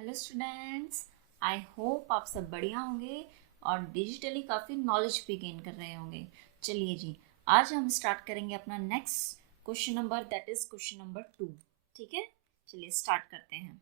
Hello students, I hope आप सब बढ़िया होंगे और डिजिटली काफ़ी नॉलेज भी गेन कर रहे होंगे। चलिए जी, आज हम स्टार्ट करेंगे अपना next question number, that is question number 2। ठीक है, चलिए स्टार्ट करते हैं।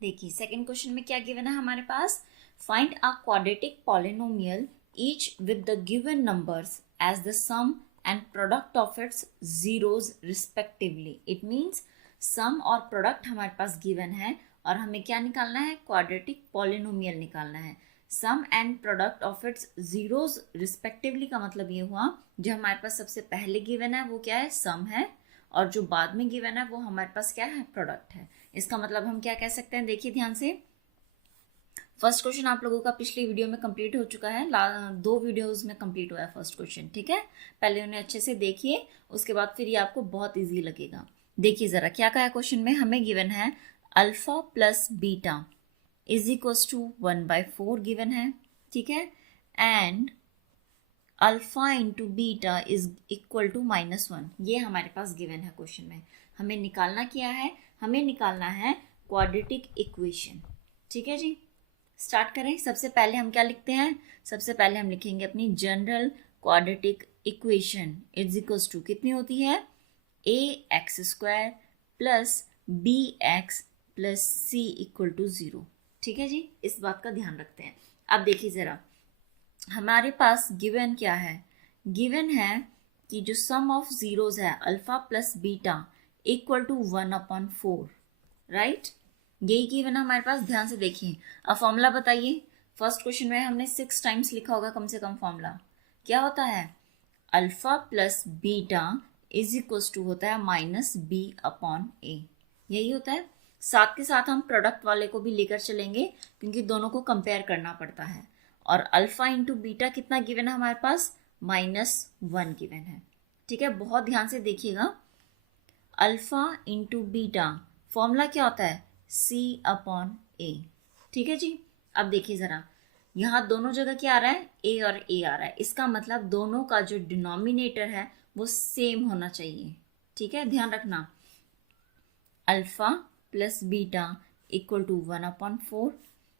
देखिए सेकंड क्वेश्चन में क्या गिवन है हमारे पास। Find a quadratic polynomial each with the given numbers as the sum and product of its zeros respectively. It means sum और प्रोडक्ट हमारे पास गिवन है और हमें क्या निकालना है, क्वाड्रेटिक पॉलिनोमियल निकालना है। Sum and product of its zeros respectively का मतलब ये हुआ, जो हमारे पास सबसे पहले गिवन है वो क्या है, सम है, और जो बाद में गिवन है वो हमारे पास क्या है, प्रोडक्ट है। इसका मतलब हम क्या कह सकते हैं, देखिए ध्यान से। फर्स्ट क्वेश्चन आप लोगों का पिछली वीडियो में कंप्लीट हो चुका है, 2 वीडियोस में कंप्लीट हुआ है फर्स्ट क्वेश्चन। ठीक है, पहले उन्हें अच्छे से देखिए, उसके बाद फिर ये आपको बहुत इजी लगेगा। देखिए जरा क्या कहा है क्वेश्चन में, हमें गिवन है alpha plus beta is equals to 1/4 given है। ठीक है, and alpha into beta is equal to -1, ये हमारे पास गिवन है क्वेश्चन में। हमें निकालना क्या है, हमें निकालना है क्वाड्रेटिक इक्वेशन। ठीक है जी, स्टार्ट करें। सबसे पहले हम क्या लिखते हैं, सबसे पहले हम लिखेंगे अपनी general quadratic equation is equals to कितनी होती है, ax² plus bx plus c equal to 0। ठीक है जी, इस बात का ध्यान रखते हैं। अब देखिए जरा, हमारे पास गिवन क्या है, गिवन है कि जो सम ऑफ जीरोज है alpha plus beta equal to 1/4, right. यही गिवन है हमारे पास, ध्यान से देखिए। अब फॉर्मूला बताइए। फर्स्ट क्वेश्चन में हमने 6 टाइम्स लिखा होगा कम से कम। फॉर्मूला क्या होता है, alpha plus beta is equal to होता है -b/a, यही होता है। साथ के साथ हम प्रोडक्ट वाले को भी लेकर चलेंगे क्योंकि दोनों को कंपेयर करना पड़ता है। और अल्फा इंटू बीटा कितना गिवन है हमारे पास, -1 गिवन है। ठीक है, बहुत ध्यान से देखिएगा। अल्फा इंटू बीटा फॉर्मूला क्या होता है, c/a। ठीक है जी, अब देखिए जरा, यहाँ दोनों जगह क्या आ रहा है, a और a आ रहा है। इसका मतलब दोनों का जो डिनोमिनेटर है वो सेम होना चाहिए। ठीक है, ध्यान रखना। Alpha plus beta equal to 1/4,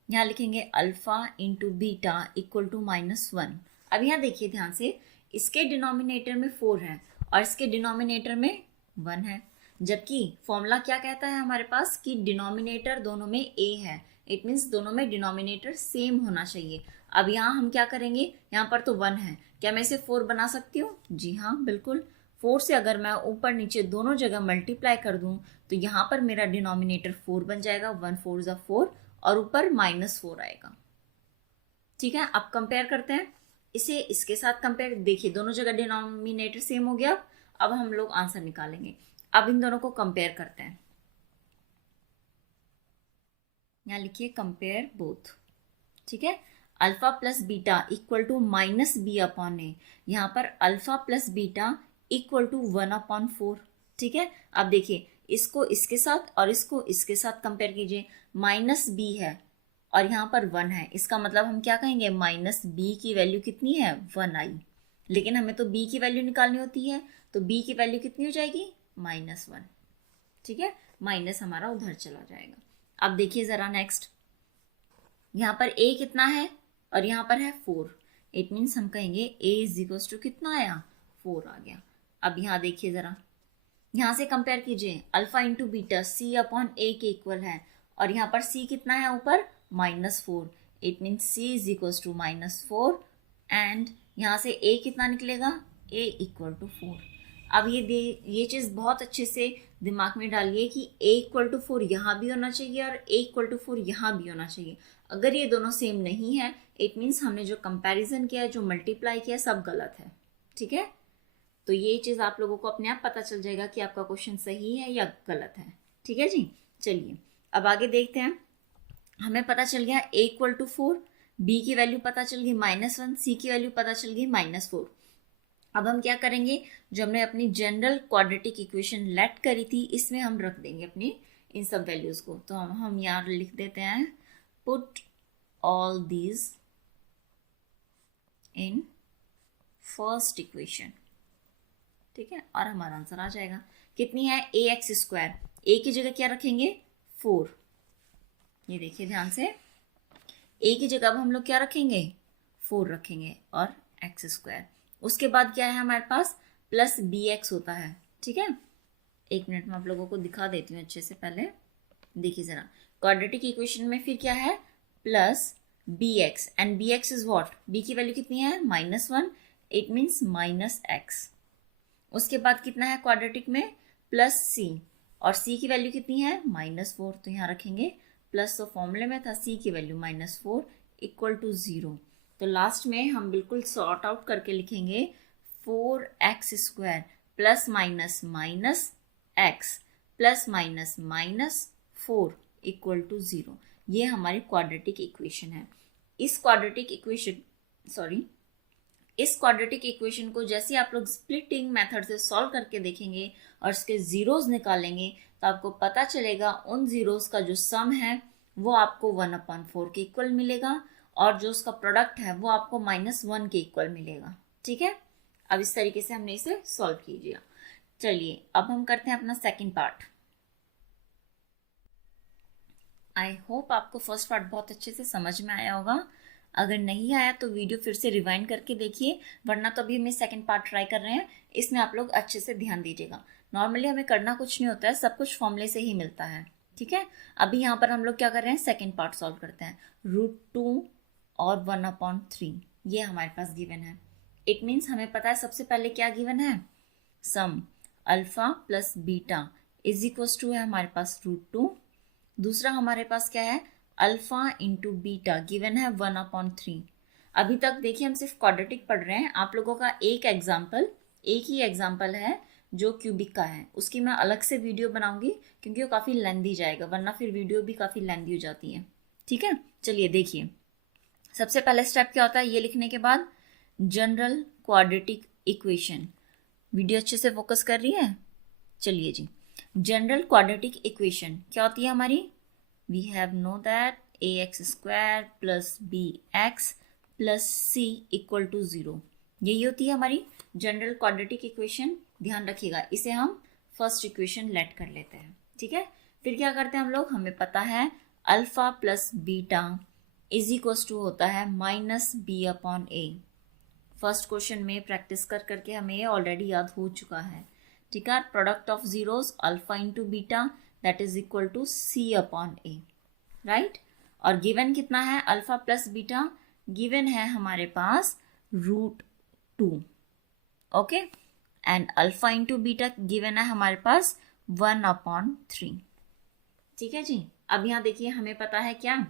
यहाँ लिखेंगे alpha into beta equal to -1। अब यहाँ देखिए ध्यान से, इसके डिनोमिनेटर में 4 है और इसके डिनोमिनेटर में 1 है, जबकि फॉर्मूला क्या कहता है हमारे पास कि डिनोमिनेटर दोनों में a है। इट मीन्स दोनों में डिनोमिनेटर सेम होना चाहिए। अब यहाँ हम क्या करेंगे, यहाँ पर तो 1 है, क्या मैं इसे 4 बना सकती हूँ, जी हाँ बिल्कुल। 4 से अगर मैं ऊपर नीचे दोनों जगह मल्टीप्लाई कर दूं तो यहाँ पर मेरा डिनोमिनेटर 4 बन जाएगा, 1 4 ज़ा 4, और ऊपर -4 आएगा। ठीक है, अब कंपेयर करते हैं इसे इसके साथ। कंपेयर, देखिए दोनों जगह डिनोमिनेटर सेम हो गया। अब हम लोग आंसर निकालेंगे। अब इन दोनों को कंपेयर करते हैं। यहाँ लिखिए कंपेयर बोथ। ठीक है, alpha plus beta equal to -b/a, यहाँ पर alpha plus beta equal to 1/4। ठीक है, अब देखिए इसको इसके साथ और इसको इसके साथ कंपेयर कीजिए। -b है और यहाँ पर 1 है, इसका मतलब हम क्या कहेंगे, -b की वैल्यू कितनी है, 1 आई। लेकिन हमें तो b की वैल्यू निकालनी होती है, तो b की वैल्यू कितनी हो जाएगी, -1। ठीक है, माइनस हमारा उधर चला जाएगा। अब देखिए जरा नेक्स्ट, यहाँ पर a कितना है और यहाँ पर है 4। इट मीन्स हम कहेंगे a इज इक्वल्स टू कितना आया, 4 आ गया। अब यहाँ देखिए जरा, यहाँ से कंपेयर कीजिए, अल्फा इंटू बीटा c/a के इक्वल है और यहाँ पर c कितना है ऊपर, -4। It means c is equals to -4 and यहाँ से a कितना निकलेगा, a इक्वल टू 4। अब ये चीज़ बहुत अच्छे से दिमाग में डालिए कि a इक्वल टू 4 यहाँ भी होना चाहिए और a इक्वल टू 4 यहाँ भी होना चाहिए। अगर ये दोनों सेम नहीं है, इट मीन्स हमने जो कंपैरिजन किया है, जो मल्टीप्लाई किया, सब गलत है। ठीक है, तो ये चीज़ आप लोगों को अपने आप पता चल जाएगा कि आपका क्वेश्चन सही है या गलत है। ठीक है जी, चलिए अब आगे देखते हैं। हमें पता चल गया a इक्वल टू 4, b की वैल्यू पता चल गई -1, c की वैल्यू पता चल गई -4। अब हम क्या करेंगे, जो हमने अपनी जनरल क्वाड्रेटिक इक्वेशन लेट करी थी, इसमें हम रख देंगे अपनी इन सब वैल्यूज को। तो हम यहाँ लिख देते हैं, put all these in first equation. ठीक है, और हमारा आंसर आ जाएगा। कितनी है, ax², a की जगह क्या रखेंगे, 4। ये देखिए ध्यान से, ए की जगह अब हम लोग क्या रखेंगे, 4 रखेंगे और एक्स स्क्वायर। उसके बाद क्या है हमारे पास, प्लस बी एक्स होता है। ठीक है, एक मिनट में आप लोगों को दिखा देती हूँ अच्छे से। पहले देखिए जरा, क्वाड्रेटिक इक्वेशन में फिर क्या है, plus B X, and B X is what, B की वैल्यू कितनी है, -1, इट मीन्स माइनस एक्स। उसके बाद कितना है क्वाड्रेटिक में, प्लस सी, और सी की वैल्यू कितनी है, -4, तो यहाँ रखेंगे प्लस। तो फॉर्मूले में था सी की वैल्यू -4 इक्वल टू 0। तो लास्ट में हम बिल्कुल सॉर्ट आउट करके लिखेंगे 4x² plus minus minus X plus minus minus 4 equal to 0। ये हमारी क्वाड्रेटिक इक्वेशन है। इस क्वाड्रेटिक इक्वेशन को जैसे आप लोग स्प्लिटिंग मेथड से सॉल्व करके देखेंगे और इसके जीरोस निकालेंगे तो आपको पता चलेगा उन जीरोस का जो सम है वो आपको 1/4 के इक्वल मिलेगा, और जो उसका प्रोडक्ट है वो आपको -1 के इक्वल मिलेगा। ठीक है, अब इस तरीके से हमने इसे सॉल्व कीजिए। चलिए अब हम करते हैं अपना सेकंड पार्ट। आई होप आपको फर्स्ट पार्ट बहुत अच्छे से समझ में आया होगा। अगर नहीं आया तो वीडियो फिर से रिवाइंड करके देखिए, वरना तो अभी हम सेकंड पार्ट ट्राई कर रहे हैं, इसमें आप लोग अच्छे से ध्यान दीजिएगा। नॉर्मली हमें करना कुछ नहीं होता है, सब कुछ फॉर्मूले से ही मिलता है। ठीक है, अभी यहाँ पर हम लोग क्या कर रहे हैं, सेकंड पार्ट सॉल्व करते हैं। √2 और 1/3 ये हमारे पास गिवन है। इट मीन्स हमें पता है सबसे पहले क्या गिवन है, sum alpha plus beta is equal to है हमारे पास √2। दूसरा हमारे पास क्या है, अल्फा इंटू बीटा गिवन है 1/3। अभी तक देखिए हम सिर्फ क्वाड्रेटिक पढ़ रहे हैं। आप लोगों का एक ही एग्जाम्पल है जो क्यूबिक का है, उसकी मैं अलग से वीडियो बनाऊंगी क्योंकि वो काफ़ी लेंदी जाएगा, वरना फिर वीडियो भी काफ़ी लेंदी हो जाती है। ठीक है, चलिए देखिए सबसे पहले स्टेप क्या होता है, ये लिखने के बाद जनरल क्वाड्रेटिक इक्वेशन। वीडियो अच्छे से फोकस कर रही है। चलिए जी, जनरल क्वाड्रेटिक इक्वेशन क्या होती है हमारी, we have know that ax² plus bx plus c equal to 0। यही होती है हमारी जनरल क्वाड्रेटिक इक्वेशन। ध्यान रखिएगा, इसे हम फर्स्ट इक्वेशन लेट कर लेते हैं। ठीक है, फिर क्या करते हैं हम लोग, हमें पता है alpha plus beta is equal to होता है -b/a। फर्स्ट क्वेश्चन में प्रैक्टिस कर करके हमें ये ऑलरेडी याद हो चुका है। ठीक है, product of zeros alpha into beta that is equal to c/a, right. और गिवन कितना है, अल्फा प्लस बीटा गिवन है हमारे पास √2। Okay, and alpha into beta given है हमारे पास 1/3। ठीक है जी, अब यहाँ देखिए हमें पता है क्या,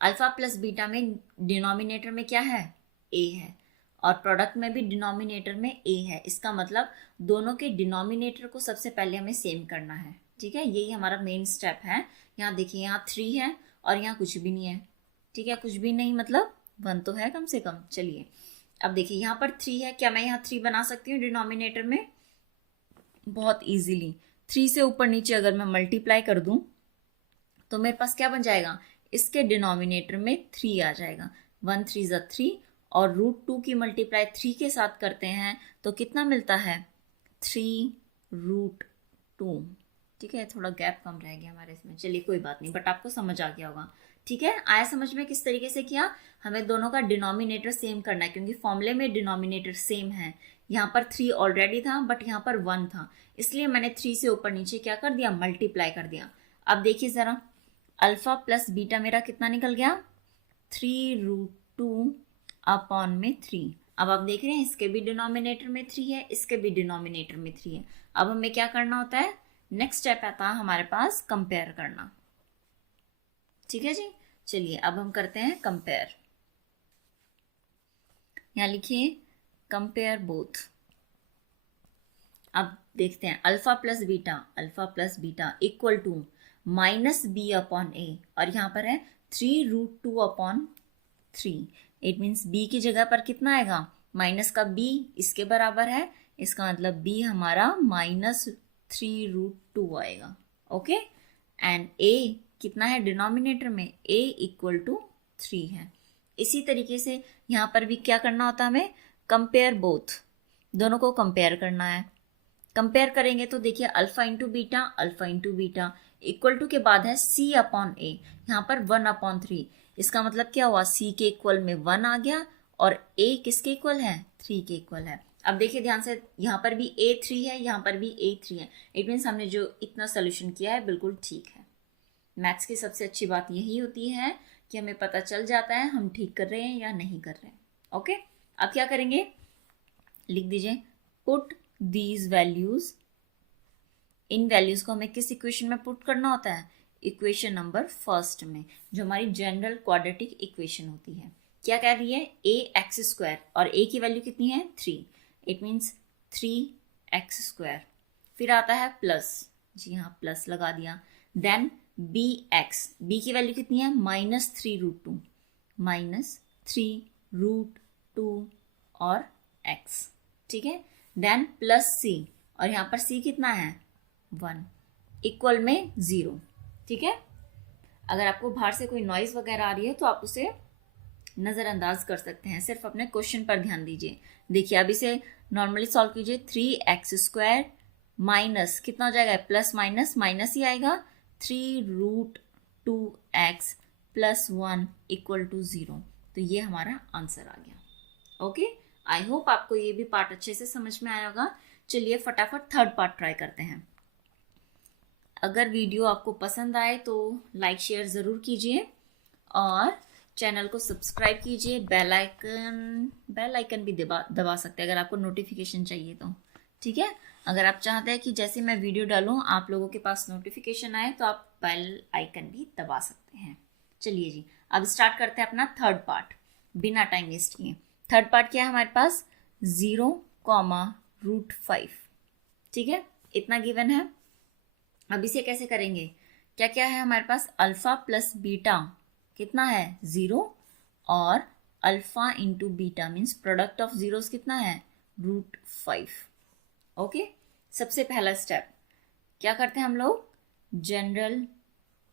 अल्फा प्लस बीटा में डिनोमिनेटर में क्या है, a है, और प्रोडक्ट में भी डिनोमिनेटर में a है। इसका मतलब दोनों के डिनोमिनेटर को सबसे पहले हमें सेम करना है। ठीक है, यही हमारा मेन स्टेप है। यहाँ देखिए यहाँ 3 है और यहाँ कुछ भी नहीं है। ठीक है, कुछ भी नहीं मतलब 1 तो है कम से कम। चलिए अब देखिए यहाँ पर 3 है, क्या मैं यहाँ 3 बना सकती हूँ डिनोमिनेटर में, बहुत इजीली। 3 से ऊपर नीचे अगर मैं मल्टीप्लाई कर दूं तो मेरे पास क्या बन जाएगा, इसके डिनोमिनेटर में 3 आ जाएगा। 1 3 = 3, और √2 की मल्टीप्लाई 3 के साथ करते हैं तो कितना मिलता है, 3√2। ठीक है, थोड़ा गैप कम रह गया हमारे इसमें, चलिए कोई बात नहीं, बट आपको समझ आ गया होगा। ठीक है, आया समझ में किस तरीके से किया, हमें दोनों का डिनोमिनेटर सेम करना है क्योंकि फॉर्मूले में डिनोमिनेटर सेम है। यहाँ पर 3 ऑलरेडी था बट यहाँ पर 1 था, इसलिए मैंने 3 से ऊपर नीचे क्या कर दिया, मल्टीप्लाई कर दिया। अब देखिए जरा, अल्फा प्लस बीटा मेरा कितना निकल गया, 3√2/3। अब आप देख रहे हैं इसके भी डिनोमिनेटर में 3 है, इसके भी डिनोमिनेटर में 3 है। अब हमें क्या करना होता है, नेक्स्ट स्टेप आता है हमारे पास कंपेयर करना। ठीक है जी, चलिए अब हम करते हैं कंपेयर। यहाँ लिखिए कंपेयर बोथ। अब देखते हैं alpha plus beta equal to -b/a, और यहाँ पर है 3√2/3। इट मीन्स b की जगह पर कितना आएगा, माइनस का b इसके बराबर है, इसका मतलब b हमारा -3√2 आएगा। ओके, एंड a कितना है डिनोमिनेटर में, a इक्वल टू 3 है। इसी तरीके से यहाँ पर भी क्या करना होता है, हमें कंपेयर बोथ, दोनों को कंपेयर करना है। कंपेयर करेंगे तो देखिए alpha into beta equal to के बाद है c अपॉन ए, यहाँ पर 1/3। इसका मतलब क्या हुआ, c के इक्वल में 1 आ गया और a किसके इक्वल है, 3 के इक्वल है। अब देखिए ध्यान से, यहाँ पर भी a3 है, यहाँ पर भी a3 है। इट मीन्स हमने जो इतना सोल्यूशन किया है बिल्कुल ठीक है। मैथ्स की सबसे अच्छी बात यही होती है कि हमें पता चल जाता है हम ठीक कर रहे हैं या नहीं कर रहे हैं। ओके, अब क्या करेंगे, लिख दीजिए put these values, in values को हमें किस इक्वेशन में पुट करना होता है, इक्वेशन नंबर फर्स्ट में, जो हमारी जनरल क्वाड्रेटिक इक्वेशन होती है। क्या कह रही है, ए एक्स स्क्वायर, और ए की वैल्यू कितनी है 3, इट मीन्स 3x²। फिर आता है प्लस, जी हाँ प्लस लगा दिया। देन बी एक्स, बी की वैल्यू कितनी है -3√2, -3√2 और x, ठीक है। देन प्लस सी, और यहाँ पर c कितना है 1, इक्वल में 0, ठीक है। अगर आपको बाहर से कोई नॉइज वगैरह आ रही है तो आप उसे नज़रअंदाज कर सकते हैं, सिर्फ अपने क्वेश्चन पर ध्यान दीजिए। देखिए अब इसे नॉर्मली सॉल्व कीजिए, 3x² माइनस कितना हो जाएगा, प्लस माइनस माइनस ही आएगा, 3√2x + 1 = 0। तो ये हमारा आंसर आ गया। ओके, आई होप आपको ये भी पार्ट अच्छे से समझ में आया होगा। चलिए फटाफट थर्ड पार्ट ट्राई करते हैं। अगर वीडियो आपको पसंद आए तो लाइक शेयर ज़रूर कीजिए और चैनल को सब्सक्राइब कीजिए। बेल आइकन भी दबा सकते हैं अगर आपको नोटिफिकेशन चाहिए तो, ठीक है। अगर आप चाहते हैं कि जैसे मैं वीडियो डालूं आप लोगों के पास नोटिफिकेशन आए तो आप बेल आइकन भी दबा सकते हैं। चलिए जी, अब स्टार्ट करते हैं अपना थर्ड पार्ट बिना टाइम वेस्ट किए। थर्ड पार्ट क्या है हमारे पास, 0,√5, ठीक है, इतना गिवन है। अब इसे कैसे करेंगे, क्या क्या है हमारे पास, अल्फा प्लस बीटा कितना है 0, और alpha into beta means product of zeros कितना है √5। ओके, सबसे पहला स्टेप क्या करते हैं हम लोग, जनरल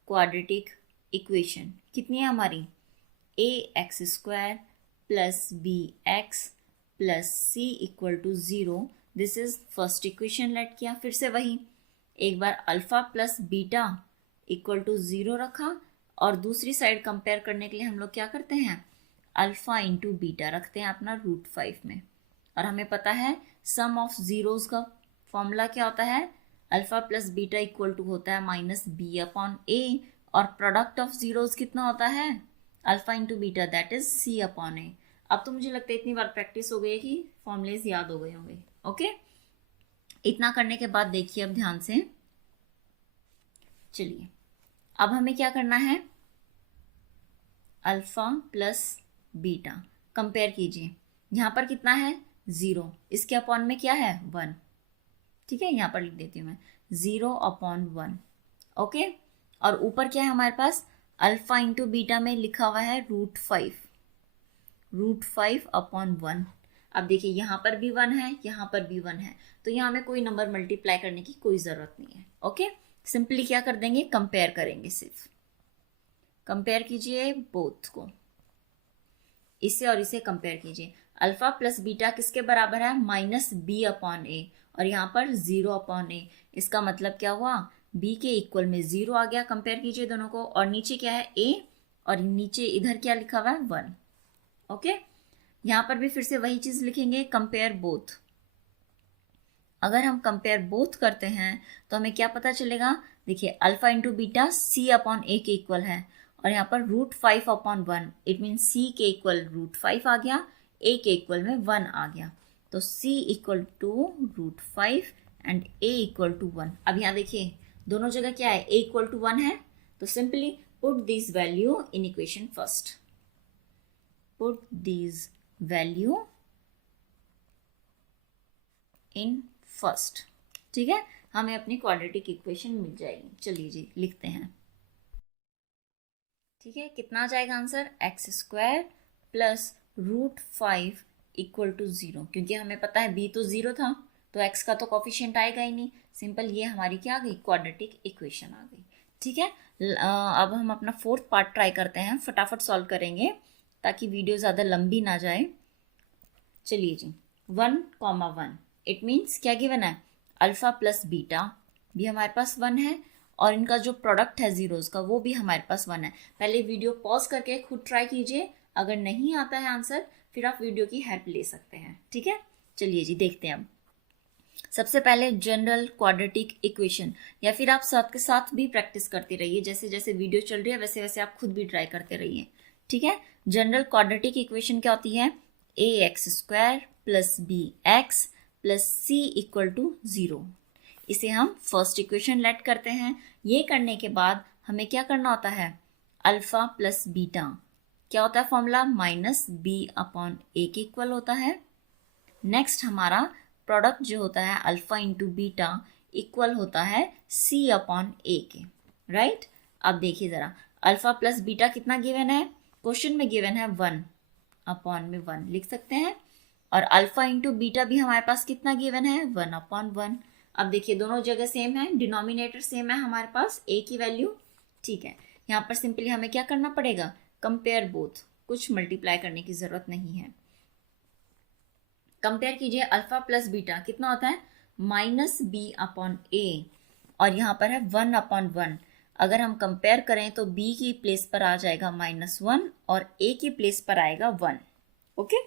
क्वाड्रेटिक इक्वेशन कितनी है हमारी, ax² + bx + c = 0। This is first equation let किया। फिर से वही, एक बार अल्फा प्लस बीटा = 0 रखा, और दूसरी साइड कंपेयर करने के लिए हम लोग क्या करते हैं, अल्फा इंटू बीटा रखते हैं अपना √5 में। और हमें पता है सम ऑफ जीरोस का फॉर्मूला क्या होता है, अल्फा प्लस बीटा = होता है -b/a, और प्रोडक्ट ऑफ जीरोस कितना होता है, alpha into beta, that is c/a। अब तो मुझे लगता है इतनी बार प्रैक्टिस हो गई है कि फॉर्मूलेज याद हो गए होंगे। ओके, इतना करने के बाद देखिए अब ध्यान से, चलिए अब हमें क्या करना है, अल्फा प्लस बीटा कंपेयर कीजिए। यहाँ पर कितना है 0, इसके अपॉन में क्या है 1, ठीक है, यहाँ पर लिख देती हूँ मैं 0/1। ओके, और ऊपर क्या है हमारे पास, अल्फा इंटू बीटा में लिखा हुआ है √5/1। अब देखिए यहाँ पर भी 1 है, यहाँ पर भी 1 है, तो यहाँ हमें कोई नंबर मल्टीप्लाई करने की कोई ज़रूरत नहीं है। ओके, सिंपली क्या कर देंगे, कंपेयर करेंगे, सिर्फ कंपेयर कीजिए बोथ को, इसे और इसे कंपेयर कीजिए। अल्फा प्लस बीटा किसके बराबर है, -b/a, और यहाँ पर 0/a। इसका मतलब क्या हुआ, b के इक्वल में 0 आ गया। कंपेयर कीजिए दोनों को, और नीचे क्या है a, और नीचे इधर क्या लिखा हुआ है 1। ओके, यहाँ पर भी फिर से वही चीज लिखेंगे, कंपेयर बोथ। अगर हम कंपेयर बोथ करते हैं तो हमें क्या पता चलेगा, देखिए अल्फा इंटू बीटा c/a के इक्वल है, और यहाँ पर √5/1, इट मीन c के इक्वल √5 आ गया, a के इक्वल में 1 आ गया, तो c = √5 एंड a = 1। अब यहाँ देखिए दोनों जगह क्या है, a = 1 है, तो simply put this value in equation first, put this value in first, ठीक है, हमें अपनी क्वाड्रेटिक इक्वेशन मिल जाएगी। चलिए जी लिखते हैं, ठीक है, कितना आ जाएगा आंसर, x² + √5 = 0, क्योंकि हमें पता है b तो 0 था तो x का तो कोफिशिएंट आएगा ही नहीं। सिंपल, ये हमारी क्या आ गई, क्वाड्रेटिक इक्वेशन आ गई। ठीक है, अब हम अपना फोर्थ पार्ट ट्राई करते हैं, फटाफट सॉल्व करेंगे ताकि वीडियो ज़्यादा लंबी ना जाए। चलिए जी, 1,1, इट मीन्स क्या गिवन है, अल्फा प्लस बीटा भी हमारे पास 1 है, और इनका जो प्रोडक्ट है जीरोज का वो भी हमारे पास 1 है। पहले वीडियो पॉज करके खुद ट्राई कीजिए, अगर नहीं आता है आंसर फिर आप वीडियो की हेल्प ले सकते हैं, ठीक है। चलिए जी देखते हैं अब। सबसे पहले जनरल क्वाड्रेटिक इक्वेशन, या फिर आप साथ के साथ भी प्रैक्टिस करते रहिए, जैसे जैसे वीडियो चल रही है वैसे वैसे आप खुद भी ट्राई करते रहिए, ठीक है। जनरल क्वाड्रेटिक इक्वेशन क्या होती है? A X square plus B X plus C equal to 0। इसे हम फर्स्ट इक्वेशन लेट करते हैं। ये करने के बाद हमें क्या करना होता है? अल्फा प्लस बीटा क्या होता है फॉर्मूला? माइनस बी अपॉन ए के इक्वल होता है। नेक्स्ट हमारा प्रोडक्ट जो होता है अल्फा इंटू बीटा इक्वल होता है सी अपॉन ए के, राइट। अब देखिए जरा, अल्फा प्लस बीटा कितना गिवन है? क्वेश्चन में गिवन है 1 अपॉन में 1 लिख सकते हैं, और अल्फा इंटू बीटा भी हमारे पास कितना गिवन है? 1 अपॉन 1। अब देखिए दोनों जगह सेम है, डिनोमिनेटर सेम है हमारे पास, ए की वैल्यू, ठीक है। यहाँ पर सिंपली हमें क्या करना पड़ेगा? कंपेयर बोथ, कुछ मल्टीप्लाई करने की जरूरत नहीं है। कंपेयर कीजिए, अल्फा प्लस बीटा कितना होता है? माइनस बी अपॉन ए, और यहाँ पर है 1 अपॉन 1। अगर हम कंपेयर करें तो b की प्लेस पर आ जाएगा -1 और a की प्लेस पर आएगा 1, ओके।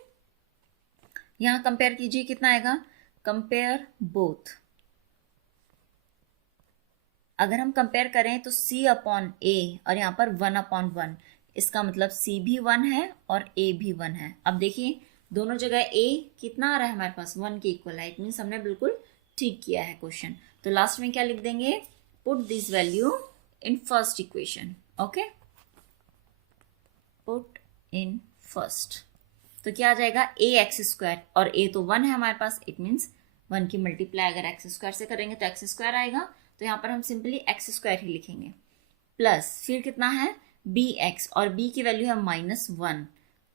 यहाँ कंपेयर कीजिए कितना आएगा? कंपेयर बोथ, अगर हम कंपेयर करें तो c अपॉन a और यहाँ पर 1 अपॉन 1, इसका मतलब c भी 1 है और a भी 1 है। अब देखिए दोनों जगह a कितना आ रहा है हमारे पास? 1 के इक्वल है, इट मीन्स हमने बिल्कुल ठीक किया है क्वेश्चन। तो लास्ट में क्या लिख देंगे? Put this value in first equation, okay, put in first. तो क्या आ जाएगा? ए एक्स स्क्वायर, और a तो 1 है हमारे पास, इट मीन्स 1 की मल्टीप्लाई अगर एक्स स्क्वायर से करेंगे तो एक्स स्क्वायर आएगा, तो यहाँ पर हम सिंपली एक्स स्क्वायर ही लिखेंगे। प्लस फिर कितना है? बी एक्स, और b की वैल्यू है -1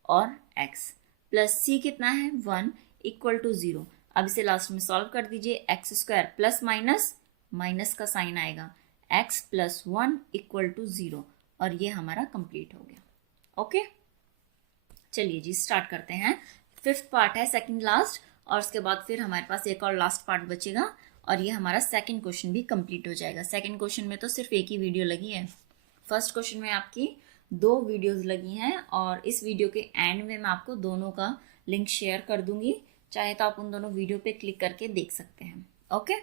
और x, प्लस c कितना है? 1 इक्वल टू 0। अब इसे लास्ट में सॉल्व कर दीजिए, x square plus minus, minus का साइन आएगा, x प्लस 1 इक्वल टू 0, और ये हमारा कंप्लीट हो गया, ओके। चलिए जी स्टार्ट करते हैं। 5th पार्ट है, सेकंड लास्ट, और उसके बाद फिर हमारे पास एक और लास्ट पार्ट बचेगा, और ये हमारा सेकंड क्वेश्चन भी कंप्लीट हो जाएगा। सेकंड क्वेश्चन में तो सिर्फ एक ही वीडियो लगी है, फर्स्ट क्वेश्चन में आपकी 2 वीडियोस लगी हैं, और इस वीडियो के एंड में मैं आपको दोनों का लिंक शेयर कर दूंगी, चाहे तो आप उन दोनों वीडियो पे क्लिक करके देख सकते हैं, ओके।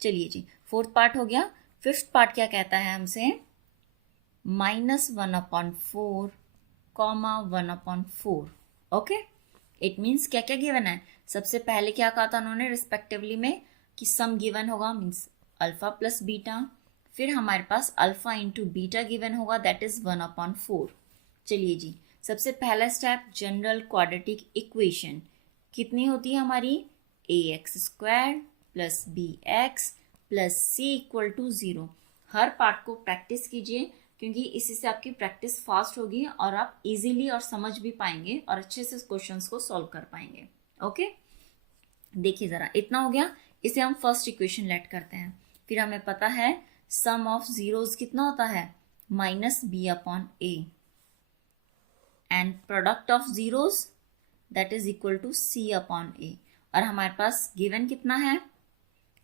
चलिए जी 4th पार्ट हो गया। 5th पार्ट क्या कहता है हमसे? -1 upon 4 comma 1 upon 4, okay. It means क्या क्या गिवन है? सबसे पहले क्या कहा था उन्होंने रिस्पेक्टिवली में कि सम गिवन होगा, मीन्स अल्फा प्लस बीटा, फिर हमारे पास अल्फा इंटू बीटा गिवन होगा, दैट इज 1 अपॉन 4। चलिए जी सबसे पहला स्टेप, जनरल क्वाड्रेटिक इक्वेशन कितनी होती है हमारी? A X square plus B X plus C equal to 0। हर पार्ट को प्रैक्टिस कीजिए, क्योंकि इसी से आपकी प्रैक्टिस फास्ट होगी और आप इजीली और समझ भी पाएंगे और अच्छे से क्वेश्चंस को सॉल्व कर पाएंगे, ओके। देखिए जरा, इतना हो गया, इसे हम फर्स्ट इक्वेशन लेट करते हैं। फिर हमें पता है सम ऑफ जीरोज कितना होता है? Minus B upon A, and product of zeros that is equal to C upon A, और हमारे पास गिवन कितना है?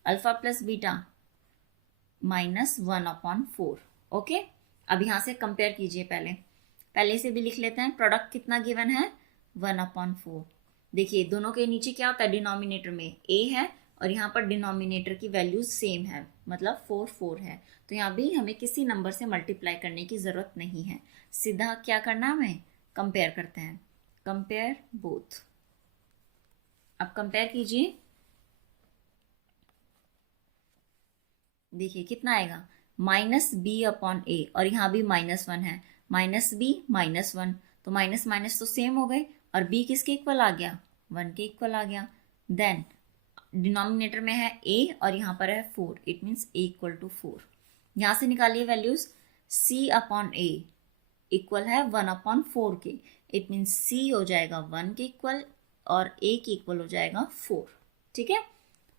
Alpha plus beta -1 upon 4, okay. अब यहाँ से कंपेयर कीजिए, पहले से भी लिख लेते हैं। प्रोडक्ट कितना गिवन है? 1 अपॉन 4। देखिए दोनों के नीचे क्या होता है? डिनोमिनेटर में a है, और यहाँ पर डिनोमिनेटर की वैल्यू सेम है, मतलब 4 है, तो यहाँ भी हमें किसी नंबर से मल्टीप्लाई करने की जरूरत नहीं है, सीधा क्या करना है हमें? कंपेयर करते हैं, कंपेयर बोथ। अब कंपेयर कीजिए, देखिए कितना आएगा? -b अपॉन ए, और यहाँ भी -1 है, -b -1, तो माइनस माइनस तो सेम हो गए, और b किसके इक्वल आ गया? 1 के इक्वल आ गया। देन डिनोमिनेटर में है a और यहाँ पर है 4, it means a equal to 4। यहाँ से निकालिए values, c upon a equal है 1 अपॉन 4 के, इट मीन्स c हो जाएगा 1 के इक्वल और a के इक्वल हो जाएगा 4, ठीक है।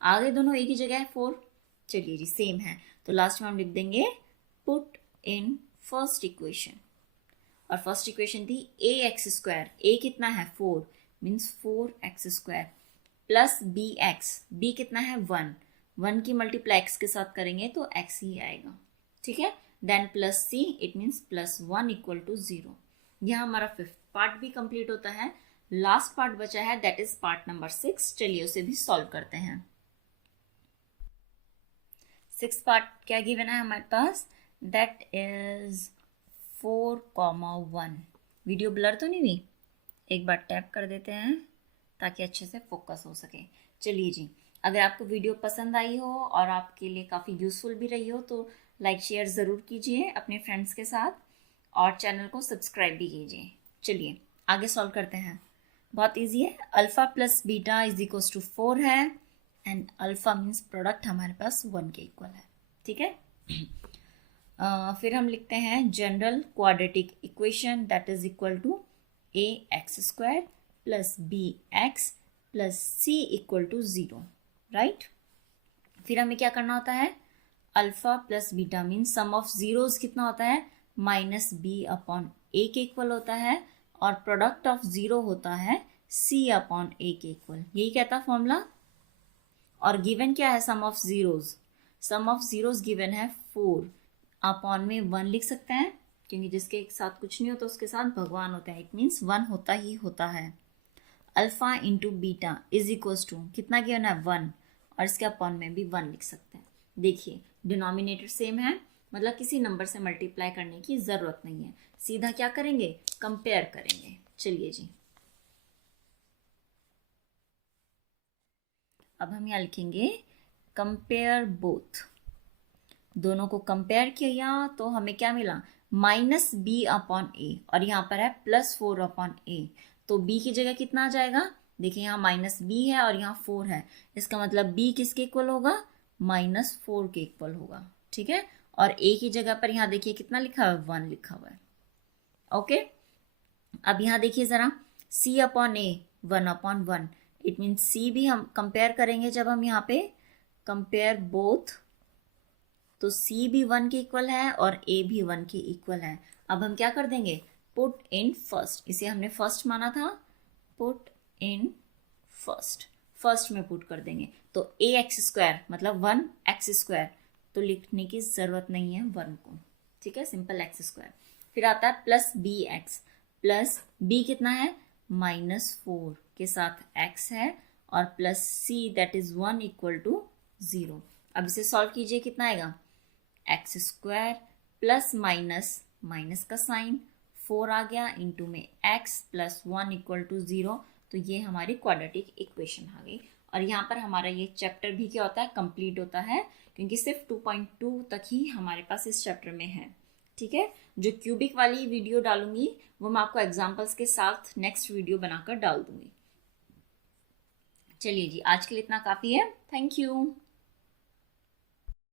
आगे दोनों a की जगह है 4, चलिए जी सेम है, तो लास्ट में हम लिख देंगे पुट इन फर्स्ट इक्वेशन, और फर्स्ट इक्वेशन थी ए एक्स स्क्वायर, ए कितना है? 4, means 4x square plus B X, B कितना है? 1, 1 की मल्टीप्लाई x के साथ करेंगे तो x ही आएगा, ठीक है। Then plus c, it means plus 1 equal to 0। यह हमारा फिफ्थ पार्ट भी कंप्लीट होता है। लास्ट पार्ट बचा है, दैट इज पार्ट नंबर 6। चलिए उसे भी सॉल्व करते हैं। 6 पार्ट क्या गिवन है हमारे पास, दैट इज 4,1। वीडियो ब्लर तो नहीं हुई? एक बार टैप कर देते हैं ताकि अच्छे से फोकस हो सके। चलिए जी, अगर आपको वीडियो पसंद आई हो और आपके लिए काफ़ी यूज़फुल भी रही हो तो लाइक शेयर ज़रूर कीजिए अपने फ्रेंड्स के साथ और चैनल को सब्सक्राइब भी कीजिए। चलिए आगे सॉल्व करते हैं। बहुत इजी है। Alpha plus beta is equals to 4 है एंड अल्फ़ा मीन्स प्रोडक्ट हमारे पास 1 के इक्वल है, ठीक है। फिर हम लिखते हैं general quadratic equation that is equal to A X square plus B X plus C equal to 0, right. फिर हमें क्या करना होता है, alpha plus beta mean sum of zeros कितना होता है, माइनस बी अपॉन ए के इक्वल होता है और प्रोडक्ट ऑफ जीरो होता है सी अपॉन ए के इक्वल। यही कहता फॉर्मूला। और गिवन क्या है, sum of zeros. Sum of zeros given है 4, अपॉन में 1 लिख सकते हैं क्योंकि जिसके साथ कुछ नहीं होता उसके साथ भगवान होता है, इट मीन्स 1 होता ही होता है। Alpha into beta is equals to कितना गिवन है 1 और इसके अपॉन में भी 1 लिख सकते हैं। देखिए डिनोमिनेटर सेम है, मतलब किसी नंबर से मल्टीप्लाई करने की जरूरत नहीं है, सीधा क्या करेंगे, कंपेयर करेंगे। चलिए जी, अब हम यहाँ लिखेंगे कंपेयर बोथ। दोनों को कंपेयर किया तो हमें क्या मिला, माइनस बी अपॉन ए और यहाँ पर है प्लस 4 अपॉन ए, तो b की जगह कितना आ जाएगा, देखिए यहाँ माइनस बी है और यहाँ 4 है, इसका मतलब b किसके इक्वल होगा, माइनस 4 के इक्वल होगा, ठीक है। और a की जगह पर यहाँ देखिए कितना लिखा हुआ है, 1 लिखा हुआ है, ओके। अब यहाँ देखिए जरा, c upon A 1 upon 1, it mean c भी हम कंपेयर करेंगे जब हम यहाँ पे कंपेयर बोथ, तो c भी 1 के इक्वल है और a भी 1 के इक्वल है। अब हम क्या कर देंगे, पुट इन फर्स्ट, इसे हमने फर्स्ट माना था, पुट इन फर्स्ट, फर्स्ट में पुट कर देंगे तो ए एक्स स्क्वायर मतलब 1 एक्स स्क्वायर, तो लिखने की जरूरत नहीं है 1 को, ठीक है, सिंपल एक्स स्क्वायर। फिर आता है plus B X, plus B कितना है, माइनस 4 के साथ x है और plus C that is 1 equal to 0। अब इसे सॉल्व कीजिए, कितना आएगा, X square plus minus, minus का साइन 4 आ गया, इंटू में x प्लस 1 इक्वल टू 0, तो ये हमारी क्वाड्रेटिक इक्वेशन आ गई। और यहाँ पर हमारा ये चैप्टर भी क्या होता है, कंप्लीट होता है, क्योंकि सिर्फ 2.2 तक ही हमारे पास इस चैप्टर में है, ठीक है। जो क्यूबिक वाली वीडियो डालूंगी वो मैं आपको एग्जाम्पल्स के साथ नेक्स्ट वीडियो बनाकर डाल दूंगी। चलिए जी, आज के लिए इतना काफ़ी है, थैंक यू।